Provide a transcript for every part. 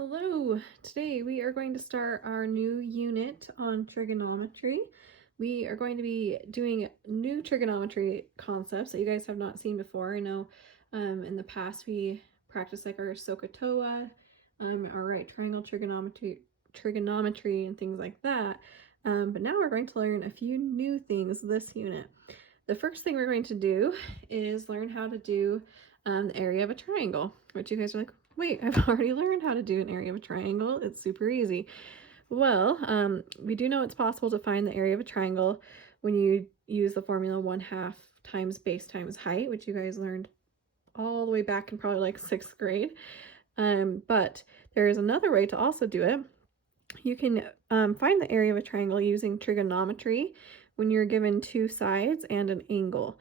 Hello! Today we are going to start our new unit on trigonometry. We are going to be doing new trigonometry concepts that you guys have not seen before. I know in the past we practiced like our SOHCAHTOA, our right triangle trigonometry and things like that. But now we're going to learn a few new things this unit. The first thing we're going to do is learn how to do the area of a triangle, which you guys are like, wait, I've already learned how to do an area of a triangle. It's super easy. Well, we do know it's possible to find the area of a triangle when you use the formula 1/2 times base times height, which you guys learned all the way back in probably like 6th grade. But there is another way to also do it. You can find the area of a triangle using trigonometry when you're given two sides and an angle.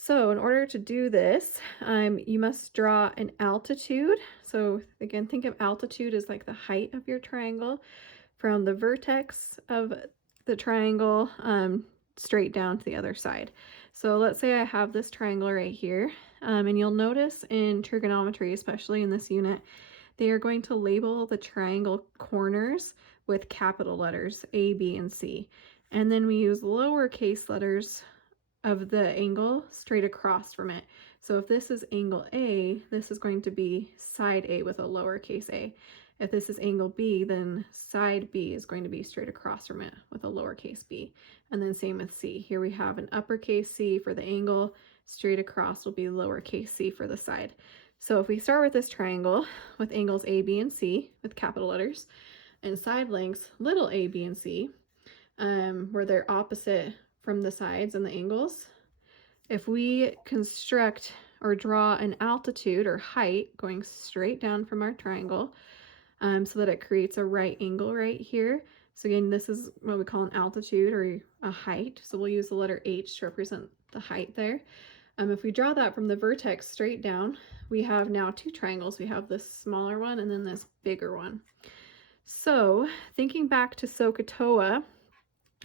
So in order to do this, you must draw an altitude. So again, think of altitude as like the height of your triangle from the vertex of the triangle straight down to the other side. So let's say I have this triangle right here, and you'll notice in trigonometry, especially in this unit, they are going to label the triangle corners with capital letters A, B, and C. And then we use lowercase letters of the angle straight across from it. So if this is angle A, this is going to be side A with a lowercase a. If this is angle B, then side B is going to be straight across from it with a lowercase b. And then same with C. Here we have an uppercase C for the angle, straight across will be lowercase c for the side. So if we start with this triangle with angles A, B, and C with capital letters, and side lengths little a, b, and c, where they're opposite from the sides and the angles. If we construct or draw an altitude or height going straight down from our triangle, so that it creates a right angle right here. So again, this is what we call an altitude or a height. So we'll use the letter H to represent the height there. If we draw that from the vertex straight down, we have now two triangles. We have this smaller one and then this bigger one. So thinking back to SOHCAHTOA,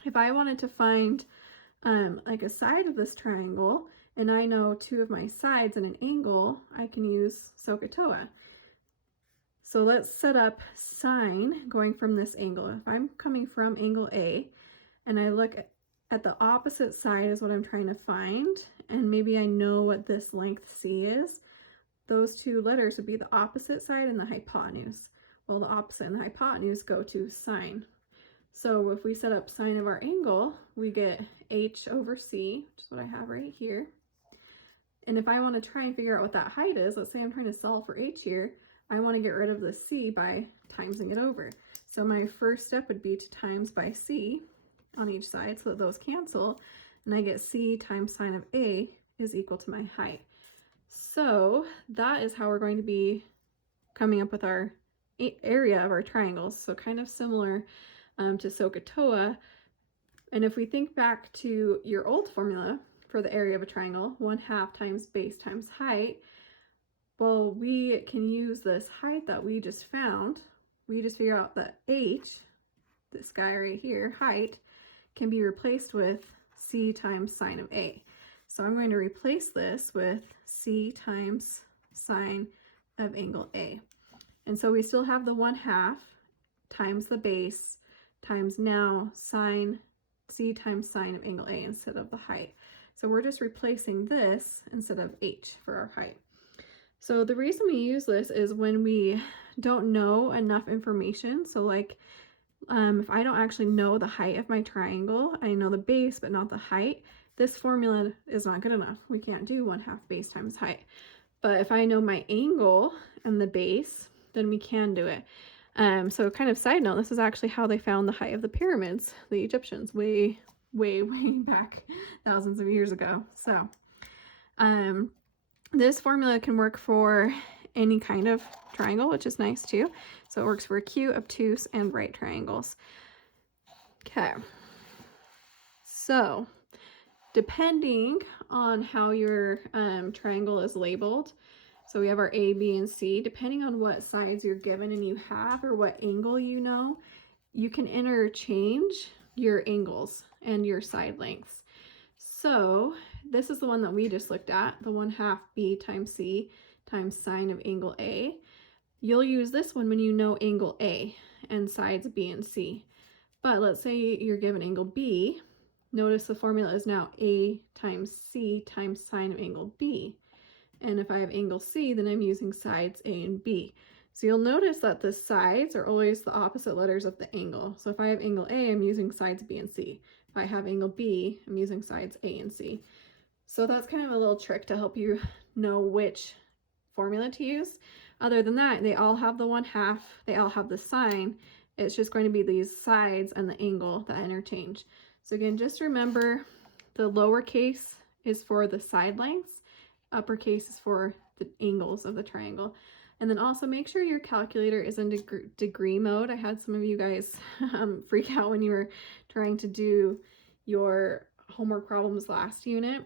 if I wanted to find like a side of this triangle and I know two of my sides and an angle, I can use SOHCAHTOA. So let's set up sine going from this angle. If I'm coming from angle A and I look at the opposite side is what I'm trying to find, and maybe I know what this length C is, those two letters would be the opposite side and the hypotenuse. Well, the opposite and the hypotenuse go to sine. So if we set up sine of our angle, we get H over C, which is what I have right here. And if I want to try and figure out what that height is, let's say I'm trying to solve for H here, I want to get rid of the C by timesing it over. So my first step would be to times by C on each side so that those cancel, and I get C times sine of A is equal to my height. So that is how we're going to be coming up with our area of our triangles. So kind of similar to SOHCAHTOA. And if we think back to your old formula for the area of a triangle, 1/2 times base times height, well, we can use this height that we just found. We just figure out that H, this guy right here, height, can be replaced with C times sine of A. So I'm going to replace this with C times sine of angle A. And so we still have the 1/2 times the base times now sine C times sine of angle A instead of the height. So we're just replacing this instead of H for our height. So the reason we use this is when we don't know enough information. So like if I don't actually know the height of my triangle, I know the base but not the height, this formula is not good enough. We can't do 1/2 base times height. But if I know my angle and the base, then we can do it. So kind of side note, this is actually how they found the height of the pyramids, the Egyptians, way back thousands of years ago. So this formula can work for any kind of triangle, which is nice too. So it works for acute, obtuse, and right triangles. Okay. So depending on how your triangle is labeled, so we have our A, B, and C, depending on what sides you're given and you have or what angle you know, you can interchange your angles and your side lengths. So this is the one that we just looked at, the 1/2 B times C times sine of angle A. You'll use this one when you know angle A and sides B and C. But let's say you're given angle B. Notice the formula is now A times C times sine of angle B. And if I have angle C, then I'm using sides A and B. So you'll notice that the sides are always the opposite letters of the angle. So if I have angle A, I'm using sides B and C. If I have angle B, I'm using sides A and C. So that's kind of a little trick to help you know which formula to use. Other than that, they all have the 1/2, they all have the sine. It's just going to be these sides and the angle that interchange. So again, just remember the lowercase is for the side lengths, uppercase is for the angles of the triangle. And then also make sure your calculator is in degree mode. I had some of you guys freak out when you were trying to do your homework problems last unit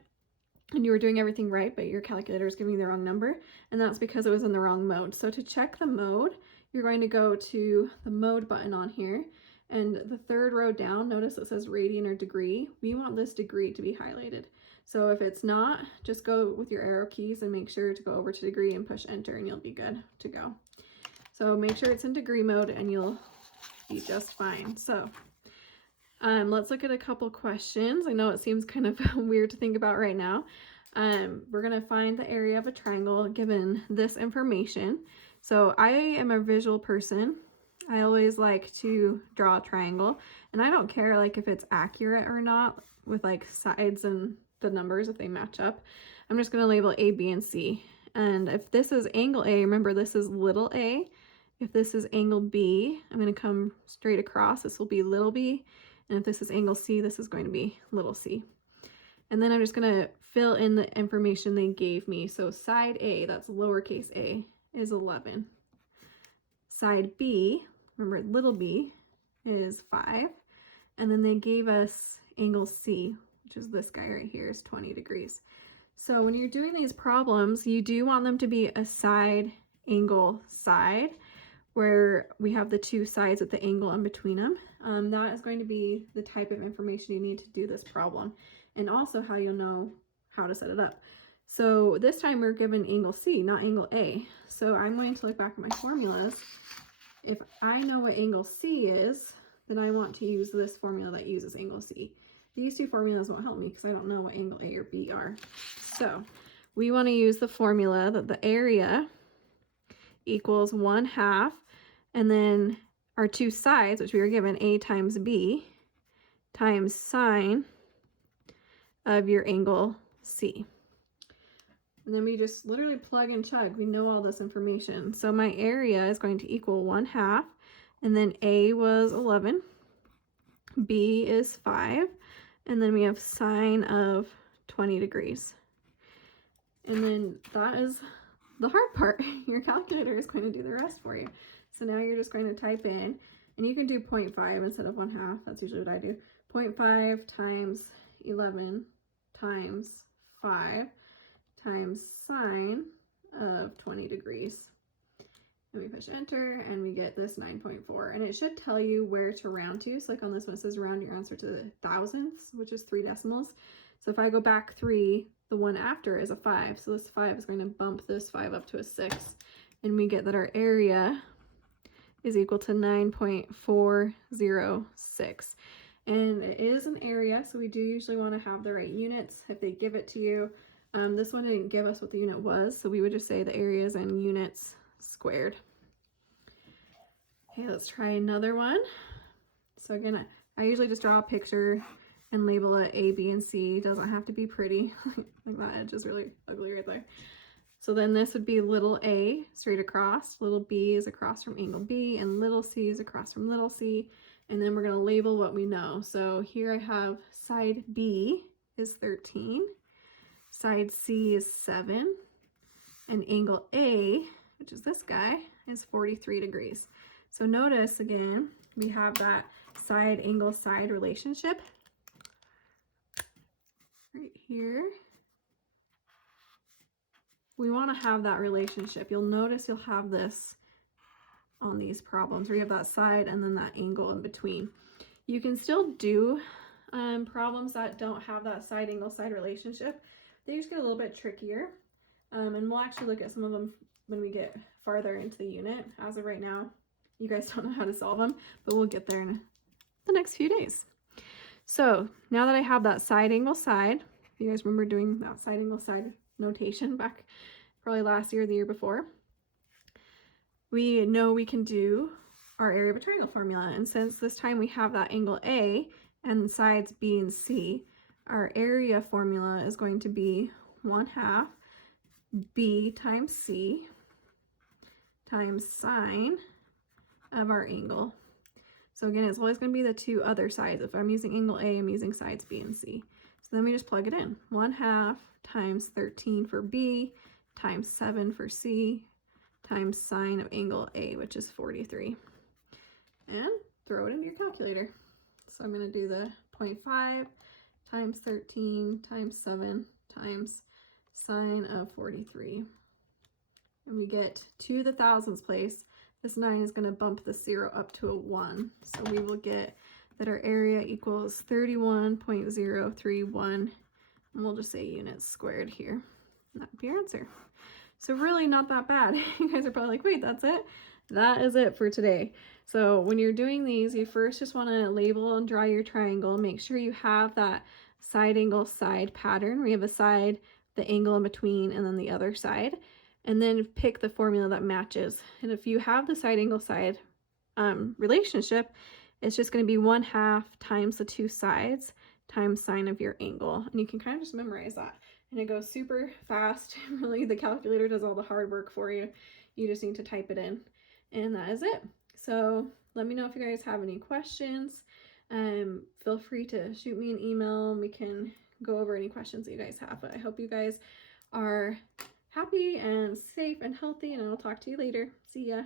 and you were doing everything right, but your calculator is giving you the wrong number, and that's because it was in the wrong mode. So to check the mode, you're going to go to the mode button on here, and the third row down, notice it says radian or degree. We want this degree to be highlighted. So if it's not, just go with your arrow keys and make sure to go over to degree and push enter, and you'll be good to go. So make sure it's in degree mode and you'll be just fine. So let's look at a couple questions. I know it seems kind of weird to think about right now. We're going to find the area of a triangle given this information. So I am a visual person. I always like to draw a triangle, and I don't care like if it's accurate or not with like sides and the numbers if they match up. I'm just going to label A, B, and C. And if this is angle A, remember this is little a. If this is angle B, I'm going to come straight across. This will be little b. And if this is angle C, this is going to be little c. And then I'm just going to fill in the information they gave me. So side A, that's lowercase a, is 11. Side B, remember little b, is 5. And then they gave us angle C, which is this guy right here, is 20 degrees. So when you're doing these problems, you do want them to be a side angle side, where we have the two sides with the angle in between them. That is going to be the type of information you need to do this problem, and also how you'll know how to set it up. So this time we're given angle C, not angle A. So I'm going to look back at my formulas. If I know what angle C is, then I want to use this formula that uses angle C. These two formulas won't help me because I don't know what angle A or B are. So we want to use the formula that the area equals 1/2, and then our two sides, which we were given, A times B, times sine of your angle C. And then we just literally plug and chug. We know all this information. So my area is going to equal 1/2, and then A was 11, B is 5, and then we have sine of 20 degrees. And then that is the hard part. Your calculator is going to do the rest for you. So now you're just going to type in, and you can do 0.5 instead of 1/2. That's usually what I do. 0.5 times 11 times 5 times sine of 20 degrees. And we push enter and we get this 9.4. And it should tell you where to round to. So like on this one, it says round your answer to the thousandths, which is 3 decimals. So if I go back 3, the one after is a 5. So this 5 is going to bump this 5 up to a 6. And we get that our area is equal to 9.406. And it is an area, so we do usually want to have the right units if they give it to you. This one didn't give us what the unit was, so we would just say the area is in units squared. Okay, let's try another one. So again, I usually just draw a picture and label it A, B, and C. It doesn't have to be pretty. Like that edge is really ugly right there. So then this would be little a straight across, little b is across from angle B, and little c is across from little c. And then we're going to label what we know. So here I have side B is 13, side C is 7, and angle A, which is this guy, is 43 degrees. So notice again, we have that side angle side relationship right here. We want to have that relationship. You'll notice you'll have this on these problems where you have that side and then that angle in between. You can still do problems that don't have that side angle side relationship. They just get a little bit trickier, and we'll actually look at some of them when we get farther into the unit. As of right now, you guys don't know how to solve them, but we'll get there in the next few days. So now that I have that side angle side, you guys remember doing that side angle side notation back probably last year or the year before, we know we can do our area of a triangle formula. And since this time we have that angle A and the sides B and C, our area formula is going to be 1/2 B times C times sine of our angle. So again, it's always going to be the two other sides. If I'm using angle A, I'm using sides B and C. So then we just plug it in. 1/2 times 13 for B times 7 for C times sine of angle A, which is 43. And throw it into your calculator. So I'm going to do the 0.5 times 13 times 7 times sine of 43. And we get to the thousandths place. This 9 is going to bump the 0 up to a 1. So we will get that our area equals 31.031. And we'll just say units squared here. And that would be our answer. So really not that bad. You guys are probably like, wait, that's it? That is it for today. So when you're doing these, you first just want to label and draw your triangle. Make sure you have that side angle side pattern where you have a side, the angle in between, and then the other side. And then pick the formula that matches. And if you have the side angle side relationship, it's just going to be 1/2 times the two sides times sine of your angle. And you can kind of just memorize that. And it goes super fast. Really, the calculator does all the hard work for you. You just need to type it in. And that is it. So let me know if you guys have any questions. Feel free to shoot me an email and we can go over any questions that you guys have. But I hope you guys are happy and safe and healthy, and I'll talk to you later. See ya.